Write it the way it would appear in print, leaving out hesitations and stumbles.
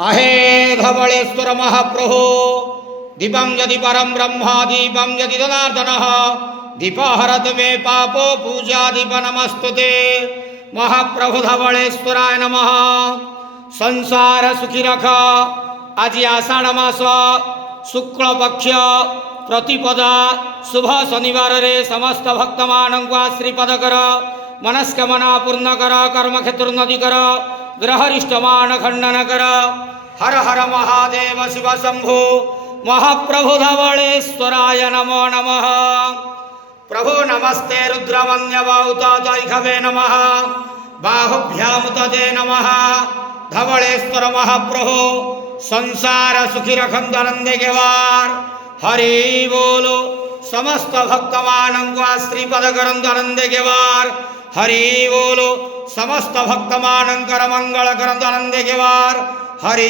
अहे धवलेश्वर महाप्रभो दीपं यदि परम ब्रह्मा दीपं यदि जनार्दनः दीपहरत मे पापो पूजा दीप नमस्तुते। महाप्रभु धवलेश्वराय नमः। संसार सुखी रख। आज आषाढ़ मास शुक्ल पक्ष प्रतिपदा शुभ शनिवार रे समस्त भक्त मानक आश्रीपद कर मनस्कामना पूर्ण कर कर्म क्षेत्रोन्नति कर ग्रहरिष्टमान खंडन कर। हर हर महादेव शिव शंभो महाप्रभु धवलेश्वराय नमो नमः। प्रभु नमस्ते रुद्रवन्यवाहुत दैखवे नमः बाहुभ्याम तदे नमः। धवलेश्वर महाप्रभु संसार सुखी रखंद आनंदे गेवार। हरि बोलो समस्त भक्त मानक आश्रीपद करंद आनंदे गेवार। हरि बोलो समस्त भक्त मानकर मंगल करंद आनंदे गेवार। हरि